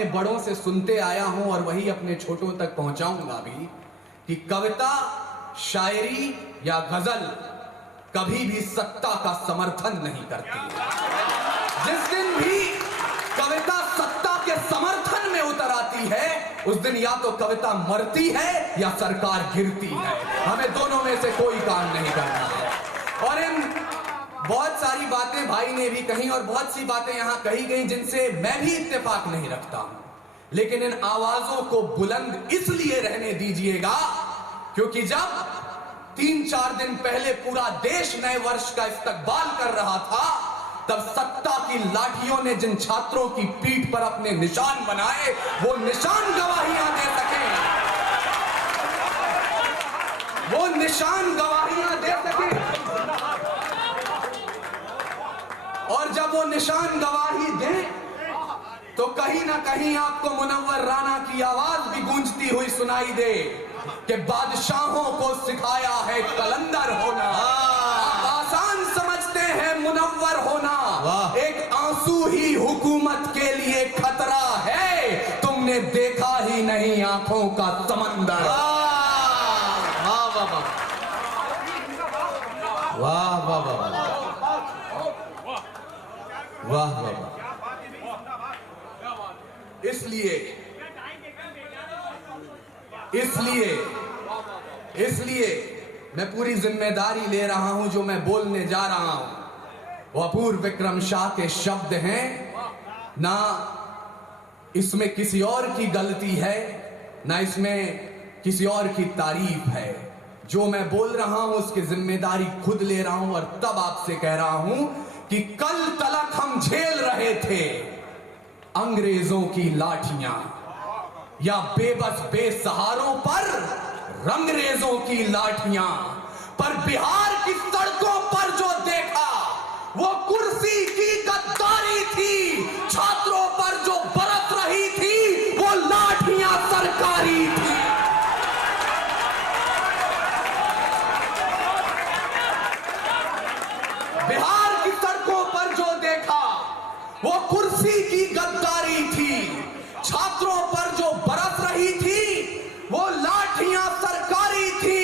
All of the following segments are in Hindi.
अपने बड़ों से सुनते आया हूं और वही अपने छोटों तक पहुंचाऊंगा भी कि कविता, शायरी या गजल कभी भी सत्ता का समर्थन नहीं करती। जिस दिन भी कविता सत्ता के समर्थन में उतर आती है, उस दिन या तो कविता मरती है या सरकार गिरती है। हमें दोनों में से कोई काम नहीं करना है। और इन बहुत सारी बातें भाई ने भी कही और बहुत सी बातें यहां कही गई जिनसे मैं भी इत्तेफाक नहीं रखता हूं, लेकिन इन आवाजों को बुलंद इसलिए रहने दीजिएगा क्योंकि जब 3-4 दिन पहले पूरा देश नए वर्ष का इस्तकबाल कर रहा था, तब सत्ता की लाठियों ने जिन छात्रों की पीठ पर अपने निशान बनाए, वो निशान गवाहियां दे सके, वो निशान गवाहियां दे सके। और जब वो निशान गवाही दे तो कहीं ना कहीं आपको मुनव्वर राना की आवाज भी गूंजती हुई सुनाई दे कि बादशाहों को सिखाया है कलंदर होना। आप आसान समझते हैं मुनव्वर होना, एक आंसू ही हुकूमत के लिए खतरा है। तुमने देखा ही नहीं आंखों का समंदर। वाह वाह वाह वाह वाह वाह वाह वाह। इसलिए मैं पूरी जिम्मेदारी ले रहा हूं। जो मैं बोलने जा रहा हूं वो अपूर्व विक्रम शाह के शब्द हैं, ना इसमें किसी और की गलती है, ना इसमें किसी और की तारीफ है। जो मैं बोल रहा हूं उसकी जिम्मेदारी खुद ले रहा हूं और तब आपसे कह रहा हूं कि कल तलक हम झेल रहे थे अंग्रेजों की लाठियां, या बेबस बेसहारों पर रंगरेजों की लाठियां, पर बिहार की सड़कों पर जो देखा वो कुर्सी की गद्दारी थी। छात्रों पर जो बरस रही थी वो लाठियां सरकारी थी। बिहार की सड़कों पर जो देखा वो कुर्सी की गद्दारी थी। छात्रों पर जो बरस रही थी वो लाठियां सरकारी थी।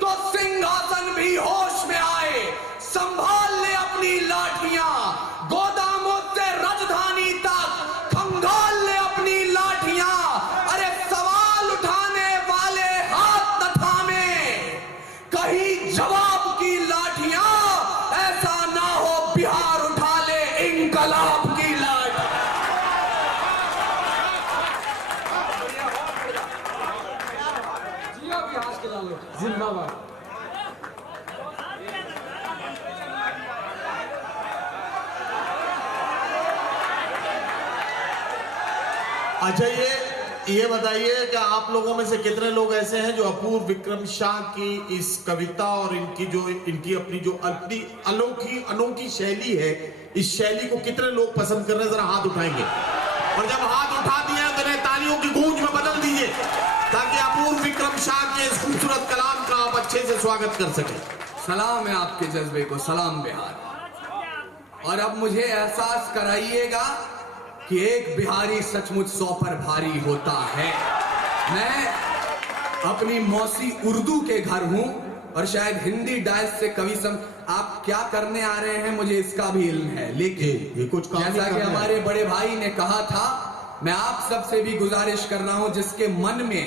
तो सिंहासन भी होश में आए, संभाल ले अपनी लाठियां। गोदामों से राजधानी तक खंगाल ले अपनी लाठियां। अरे सवाल उठाने वाले हाथ न थामे, कहीं जवाब की लाठियां। ऐसा ना हो बिहार उठा ले इंकलाब की लाठी। जिंदाबाद। अच्छा, ये बताइए कि आप लोगों में से कितने लोग ऐसे हैं जो अपूर्व विक्रम शाह की इस कविता और इनकी अपनी जो अनोखी शैली है, इस शैली को कितने लोग पसंद कर रहे हैं? जरा हाथ उठाएंगे, और जब हाथ उठा दिया तो इन्हें तालियों की गूंज में बदल दीजिए ताकि अपूर्व विक्रम शाह के इस खूबसूरत कलाम का आप अच्छे से स्वागत कर सके। सलाम है आपके जज्बे को, सलाम बिहार। और अब मुझे एहसास कराइएगा कि एक बिहारी सचमुच 100 पर भारी होता है। मैं अपनी मौसी उर्दू के घर हूं और शायद हिंदी डायस से कवि आप क्या करने आ रहे हैं मुझे इसका भी इल्म है, लेकिन ये कुछ जैसा कि हमारे बड़े भाई ने कहा था, मैं आप सबसे भी गुजारिश कर रहा हूं जिसके मन में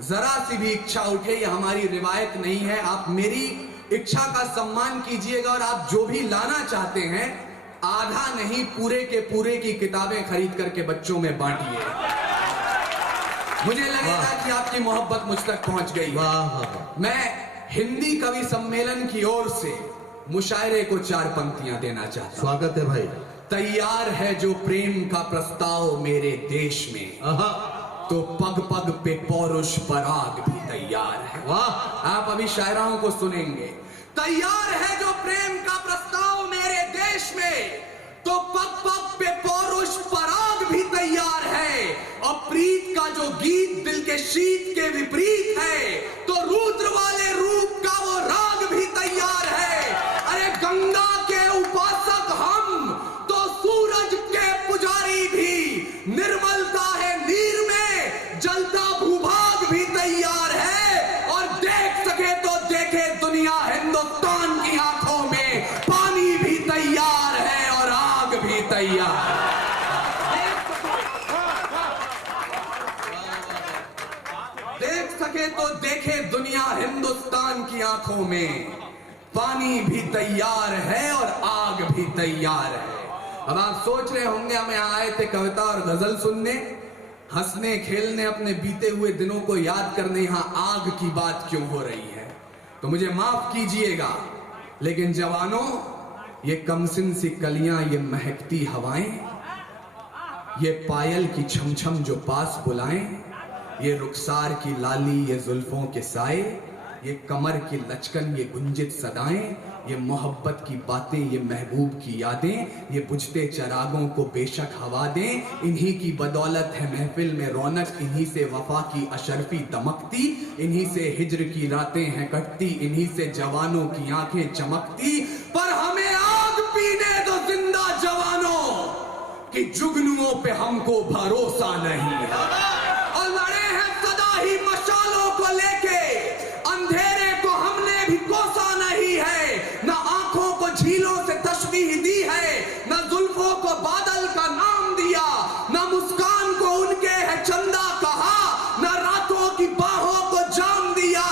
जरा सी भी इच्छा उठे, यह हमारी रिवायत नहीं है, आप मेरी इच्छा का सम्मान कीजिएगा और आप जो भी लाना चाहते हैं आधा नहीं पूरे के पूरे की किताबें खरीद करके बच्चों में बांटिए। मुझे लगेगा कि आपकी मोहब्बत मुझ तक पहुंच गई। मैं हिंदी कवि सम्मेलन की ओर से मुशायरे को 4 पंक्तियां देना चाहता हूं। स्वागत है भाई। तैयार है जो प्रेम का प्रस्ताव मेरे देश में, तो पग पग पे पौरुष पराग भी तैयार है। वाह, आप अभी शायराओं को सुनेंगे। तैयार है जो प्रेम का प्रस्ताव मेरे देश में, तो पग पग पे पौरुष पराग भी तैयार है। और प्रीत का जो गीत दिल के शीत के विपरीत है, तो रुद्र वाले रूप का वो राग भी तैयार है। अरे गंगा के उपासक हम, तो सूरज के पुजारी भी। निर्मलता है तो देखे दुनिया हिंदुस्तान की आंखों में, पानी भी तैयार है और आग भी तैयार है। अब आप सोच रहे होंगे हम यहाँ आए थे कविता और गजल सुनने, हंसने खेलने, अपने बीते हुए दिनों को याद करने, यहाँ आग की बात क्यों हो रही है? तो मुझे माफ कीजिएगा, लेकिन जवानों, ये कमसिन सी कलियां, ये महकती हवाएं, ये पायल की छमछम जो पास बुलाएं, ये रुखसार की लाली, ये जुल्फों के साए, ये कमर की लचकन, ये गुंजित सदाएं, ये मोहब्बत की बातें, ये महबूब की यादें, ये बुझते चरागों को बेशक हवा दें। इन्हीं की बदौलत है महफिल में रौनक, इन्हीं से वफा की अशरफी दमकती, इन्हीं से हिज्र की रातें हैं कटती, इन्हीं से जवानों की आंखें चमकती। पर हमें आग पीने दो जिंदा जवानों, कि जुगनुओं पे हमको भरोसा नहीं है। और लड़े हैं सदा ही मशालों को लेके, अंधेरे को हमने भी कोसा नहीं है। न आंखों को झीलों से तशबीह दी है, न जुल्फों को बादल का नाम दिया, न मुस्कान को उनके है चंदा कहा, न रातों की बाहों को जाम दिया।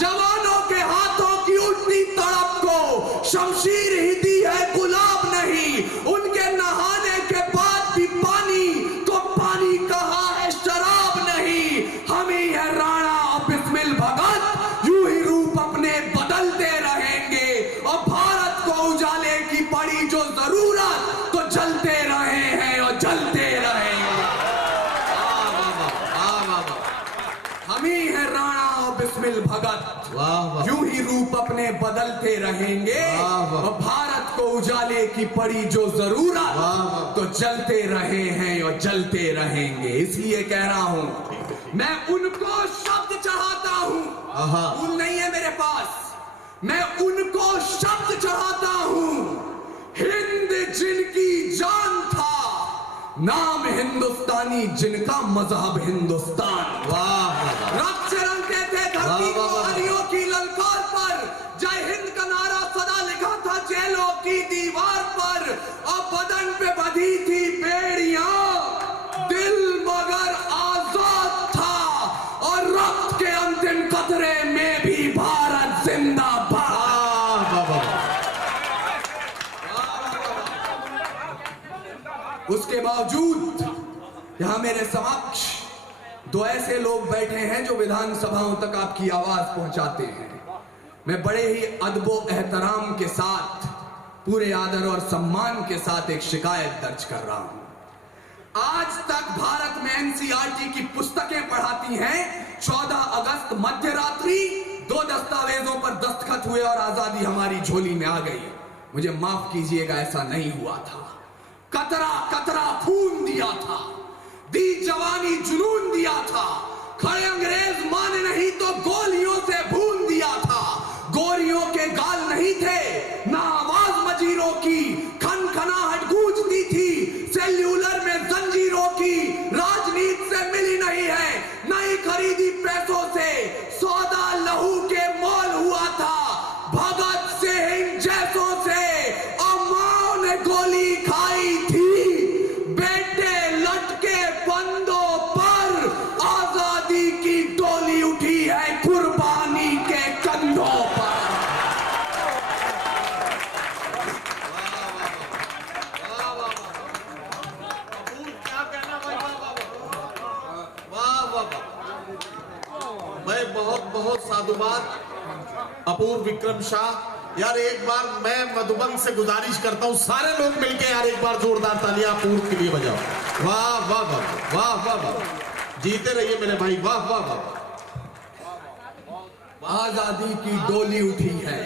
जवानों के हाथों की उठती तड़प को शमशीर ही दी है, गुलाब नहीं। उनके नहाने के बाद भी पानी को पानी कहा है, शराब नहीं। हम ही है राणा और बिस्मिल भगत, यूं ही रूप अपने बदलते रहेंगे। और भारत को उजाले की पड़ी जो जरूरत, तो जलते रहे हैं और जलते रहेंगे। हम ही है राणा और बिस्मिल भगत, यूं ही रूप अपने बदलते रहेंगे। और भारत को उजाले की पड़ी जो जरूरत, तो जलते रहे हैं और जलते रहेंगे। इसलिए कह रहा हूं, मैं उनको शब्द चढ़ाता हूं, फूल नहीं है मेरे पास, मैं उनको शब्द चढ़ाता हूं। हिंद जिनकी जान था, नाम हिंदुस्तानी, जिनका मजहब हिंदुस्तान। रक्त से रंगते थे धरती को हरियों की ललकार पर, जय हिंद का नारा सदा लिखा था जेलों की दीवार पर। और बदन पे बंधी थी बेड़ियां, दिल मगर आजाद था। और रक्त के अंतिम कतरे में भी भारत जिंदाबाद। उसके बावजूद यहां मेरे समक्ष दो ऐसे लोग बैठे हैं जो विधानसभाओं तक आपकी आवाज पहुंचाते हैं। मैं बड़े ही अदबो एहतराम के साथ, पूरे आदर और सम्मान के साथ एक शिकायत दर्ज कर रहा हूं। आज तक भारत में एनसीईआरटी की पुस्तकें पढ़ाती हैं, 14 अगस्त मध्य रात्रि 2 दस्तावेजों पर दस्तखत हुए और आजादी हमारी झोली में आ गई। मुझे माफ कीजिएगा, ऐसा नहीं हुआ था। कतरा कतरा खून दिया था, दी जवानी जुनून दिया था। खड़े अंग्रेज माने नहीं तो गोलियों से भून दिया था। गोरियों के गाल नहीं थे, ना आवाज मजीरों की, खनखनाहट गूंजती थी। सेल्यूलर में जंजीरों की राजनीति से मिली नहीं है, नहीं खरीदी पैसों से। सौदा लहू के मोल हुआ था, भगत सिंह जैसों से। अम्माओं ने गोली खाई थी, बेटे लटके बंदों पर। आजादी की डोली उठी है कुर्बानी के कंधों पर। मैं बहुत बहुत साधुवाद अपूर्व विक्रम शाह। यार एक बार मैं मधुबन से गुजारिश करता हूं, सारे लोग मिलके यार एक बार जोरदार तालियां अपूर्व के लिए बजाओ। वाह वाह वाह वाह वाह वाह, जीते रहिए मेरे भाई, वाह वाह वाह। आजादी की डोली उठी है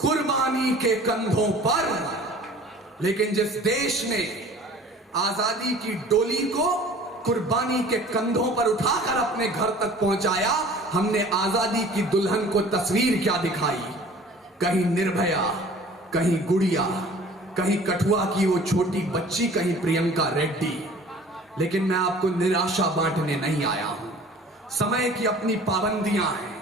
कुर्बानी के कंधों पर। लेकिन जिस देश ने आजादी की डोली को कुर्बानी के कंधों पर उठाकर अपने घर तक पहुंचाया, हमने आजादी की दुल्हन को तस्वीर क्या दिखाई? कहीं निर्भया, कहीं गुड़िया, कहीं कठुआ की वो छोटी बच्ची, कहीं प्रियंका रेड्डी। लेकिन मैं आपको निराशा बांटने नहीं आया हूं। समय की अपनी पाबंदियां हैं।